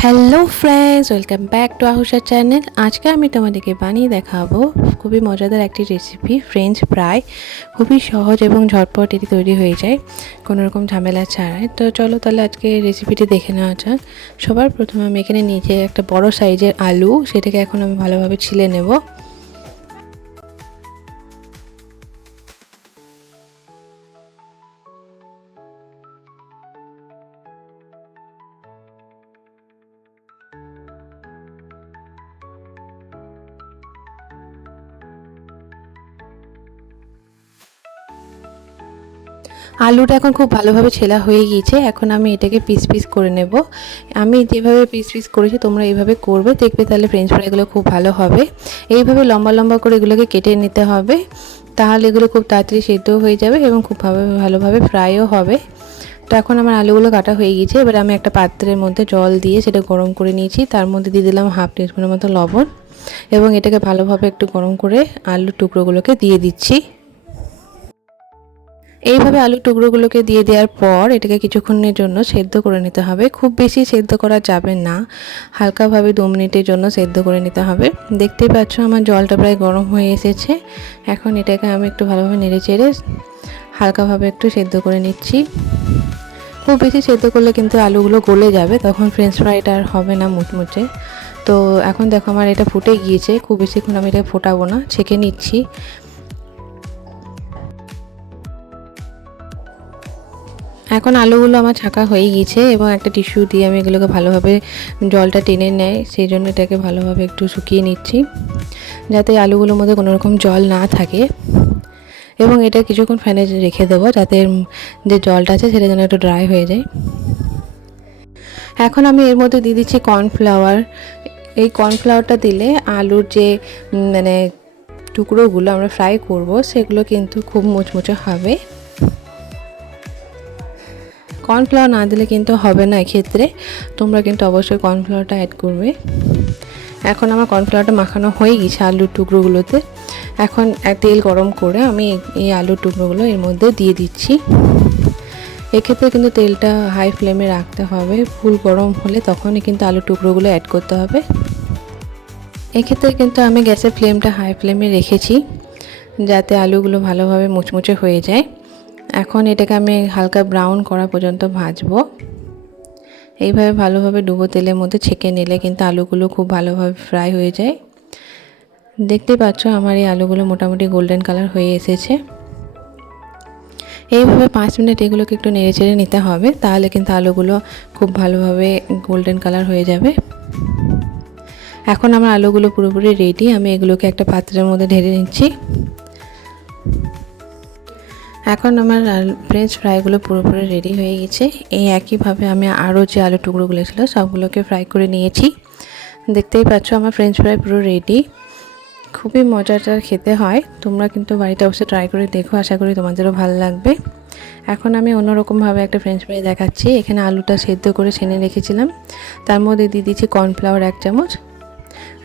Hello friends, welcome back to Ahusha channel. আজকে আমি তোমাদেরকে বানিয়ে দেখাবো খুবই মজাদার একটি রেসিপি, ফ্রেঞ্চ ফ্রাই। খুবই সহজ এবং ঝটপট এটি তৈরি হয়ে যায়, কোনো রকম ঝামেলা ছাড়াই। তো চলো তাহলে আজকে রেসিপিটি দেখে নেওয়া যাক। সবার প্রথমে আমি এখানে নিচে একটা বড় সাইজের আলু, সেটাকে এখন আমি ভালোভাবে ছিলে নেব। আলুটা এখন খুব ভালোভাবে ছেলা হয়ে গিয়েছে। এখন আমি এটাকে পিস পিস করে নেব। আমি যেভাবে পিস পিস করেছি তোমরা এইভাবে করবে, দেখবে তাহলে ফ্রেঞ্চ ফ্রাইগুলো খুব ভালো হবে। এইভাবে লম্বা লম্বা করে এগুলোকে কেটে নিতে হবে, তাহলে এগুলো খুব তাড়াতাড়ি সেদ্ধ হয়ে যাবে এবং খুব ভালোভাবে ফ্রাইও হবে। তো এখন আমার আলুগুলো কাটা হয়ে গিয়েছে। এবার আমি একটা পাত্রের মধ্যে জল দিয়ে সেটা গরম করে নিয়েছি। তার মধ্যে দিয়ে দিলাম হাফ টিস্পুনের মতো লবণ এবং এটাকে ভালোভাবে একটু গরম করে আলুর টুকরোগুলোকে দিয়ে দিচ্ছি। এইভাবে আলুর টুকরোগুলোকে দিয়ে দেওয়ার পর এটাকে কিছুক্ষণের জন্য সেদ্ধ করে নিতে হবে। খুব বেশি সেদ্ধ করা যাবে না, হালকাভাবে 2 মিনিটের জন্য সেদ্ধ করে নিতে হবে। দেখতেই পাচ্ছ আমার জলটা প্রায় গরম হয়ে এসেছে। এখন এটাকে আমি একটু ভালোভাবে নেড়ে চেড়ে হালকাভাবে একটু সেদ্ধ করে নিচ্ছি। খুব বেশি সেদ্ধ করলে কিন্তু আলুগুলো গলে যাবে, তখন ফ্রেঞ্চ ফ্রাইটা আর হবে না মুচমুচে। তো এখন দেখো আমার এটা ফুটে গিয়েছে। খুব বেশিক্ষণ আমি এটা ফোটাবো না, ছেঁকে নিচ্ছি। এখন আলুগুলো আমার ছাঁকা হয়ে গিয়েছে এবং একটা টিস্যু দিয়ে আমি এগুলোকে ভালোভাবে জলটা টেনে নেয়, সেই জন্য এটাকে ভালোভাবে একটু শুকিয়ে নিচ্ছি, যাতে আলুগুলোর মধ্যে কোনো রকম জল না থাকে। এবং এটা কিছুক্ষণ ফ্যানে রেখে দেবো, যাতে যে জলটা আছে সেটা যেন একটু ড্রাই হয়ে যায়। এখন আমি এর মধ্যে দিয়ে দিচ্ছি কর্নফ্লাওয়ার। এই কর্নফ্লাওয়ারটা দিলে আলুর যে মানে টুকরোগুলো আমরা ফ্রাই করব সেগুলো কিন্তু খুব মুচমুচে হবে। কর্নফ্লাওয়ার না দিলে কিন্তু হবে না, এক্ষেত্রে তোমরা কিন্তু অবশ্যই কর্নফ্লাওয়ারটা অ্যাড করবে। এখন আমার কর্নফ্লাওয়ারটা মাখানো হয়ে গেছে আলুর টুকরোগুলোতে। এখন তেল গরম করে আমি এই আলুর টুকরোগুলো এর মধ্যে দিয়ে দিচ্ছি। এক্ষেত্রে কিন্তু তেলটা হাই ফ্লেমে রাখতে হবে, ফুল গরম হলে তখনই কিন্তু আলুর টুকরোগুলো অ্যাড করতে হবে। এক্ষেত্রে কিন্তু আমি গ্যাসের ফ্লেমটা হাই ফ্লেমে রেখেছি, যাতে আলুগুলো ভালোভাবে মুচমুচে হয়ে যায়। এখন এটাকে আমি হালকা ব্রাউন করা পর্যন্ত ভাজবো। এইভাবে ভালোভাবে ডুবো তেলের মধ্যে ছেঁকে নিলে কিন্তু আলুগুলো খুব ভালোভাবে ফ্রাই হয়ে যায়। দেখতে পাচ্ছ আমার এই আলুগুলো মোটামুটি গোল্ডেন কালার হয়ে এসেছে। এইভাবে 5 মিনিট এগুলোকে একটু নেড়ে চেড়ে নিতে হবে, তাহলে কিন্তু আলুগুলো খুব ভালোভাবে গোল্ডেন কালার হয়ে যাবে। এখন আমার আলুগুলো পুরোপুরি রেডি। আমি এগুলোকে একটা পাত্রের মধ্যে ঢেলে নিচ্ছি। এখন আমার ফ্রেঞ্চ ফ্রাইগুলো পুরোপুরি রেডি হয়ে গেছে। এই একইভাবে আমি আরও যে আলু টুকরোগুলো ছিল সবগুলোকে ফ্রাই করে নিয়েছি। দেখতেই পাচ্ছ আমার ফ্রেঞ্চ ফ্রাই পুরো রেডি। খুবই মজাদার খেতে হয়, তোমরা কিন্তু বাড়িতে অবশ্যই ট্রাই করে দেখো, আশা করি তোমাদেরও ভালো লাগবে। এখন আমি অন্যরকমভাবে একটা ফ্রেঞ্চ ফ্রাই দেখাচ্ছি। এখানে আলুটা সেদ্ধ করে ছেনে রেখেছিলাম, তার মধ্যে দিয়ে দিচ্ছি কর্নফ্লাওয়ার 1 চামচ,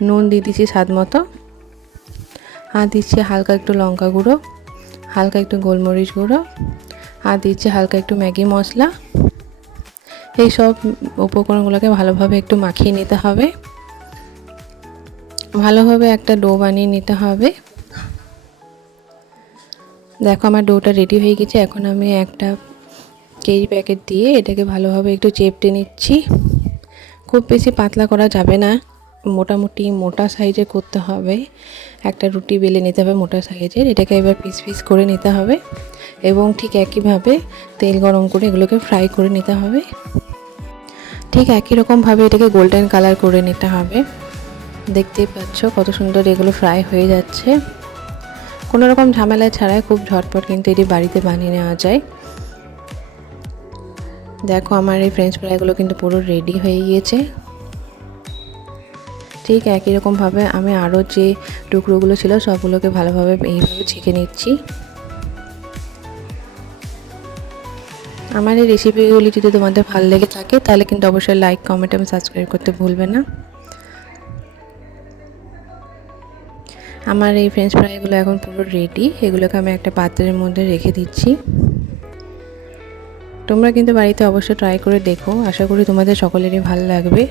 নুন দিয়ে দিচ্ছি স্বাদ মতো, আর দিচ্ছি হালকা একটু লঙ্কা গুঁড়ো, হালকা একটু গোলমরিচ গুঁড়ো, আর দিচ্ছি হালকা একটু ম্যাগি মশলা। এই সব উপকরণগুলোকে ভালোভাবে একটু মাখিয়ে নিতে হবে। ভালোভাবে একটা ডো বানিয়ে নিতে হবে। দেখো আমার ডোটা রেডি হয়ে গেছে। এখন আমি একটা কেরি প্যাকেট দিয়ে এটাকে ভালোভাবে একটু চেপটে নিচ্ছি। খুব বেশি পাতলা করা যাবে না, মোটামুটি মোটা সাইজে করতে হবে। একটা রুটি বেলে নিতে হবে মোটা সাইজের। এটাকে এবার পিস পিস করে নিতে হবে এবং ঠিক একইভাবে তেল গরম করে এগুলোকে ফ্রাই করে নিতে হবে। ঠিক একই রকমভাবে এটাকে গোল্ডেন কালার করে নিতে হবে। দেখতেই পাচ্ছ কত সুন্দর এগুলো ফ্রাই হয়ে যাচ্ছে। কোনো রকম ঝামেলা ছাড়াই খুব ঝটপট কিন্তু এটি বাড়িতে বানিয়ে নেওয়া যায়। দেখো আমার এই ফ্রেঞ্চ ফ্রাইগুলো কিন্তু পুরো রেডি হয়ে গিয়েছে। ঠিক একই রকমভাবে আমি আরও যে টুকরোগুলো ছিল সবগুলোকে ভালোভাবে এইভাবে ছেঁকে নিচ্ছি। আমার এই রেসিপিগুলি যদি তোমাদের ভালো লেগে থাকে তাহলে কিন্তু অবশ্যই লাইক, কমেন্ট এবং সাবস্ক্রাইব করতে ভুলবে না। আমার এই ফ্রেঞ্চ ফ্রাইগুলো এখন পুরো রেডি। এগুলোকে আমি একটা পাত্রের মধ্যে রেখে দিচ্ছি। তোমরা কিন্তু বাড়িতে অবশ্যই ট্রাই করে দেখো, আশা করি তোমাদের সকলেরই ভালো লাগবে।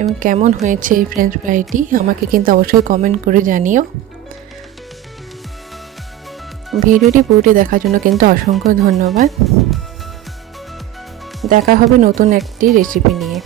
এবং কেমন হয়েছে এই ফ্রেঞ্চ ফ্রাইটি আমাকে কিন্তু অবশ্যই কমেন্ট করে জানিও। ভিডিওটি পুরোটি দেখার জন্য কিন্তু অসংখ্য ধন্যবাদ। দেখা হবে নতুন একটি রেসিপি নিয়ে।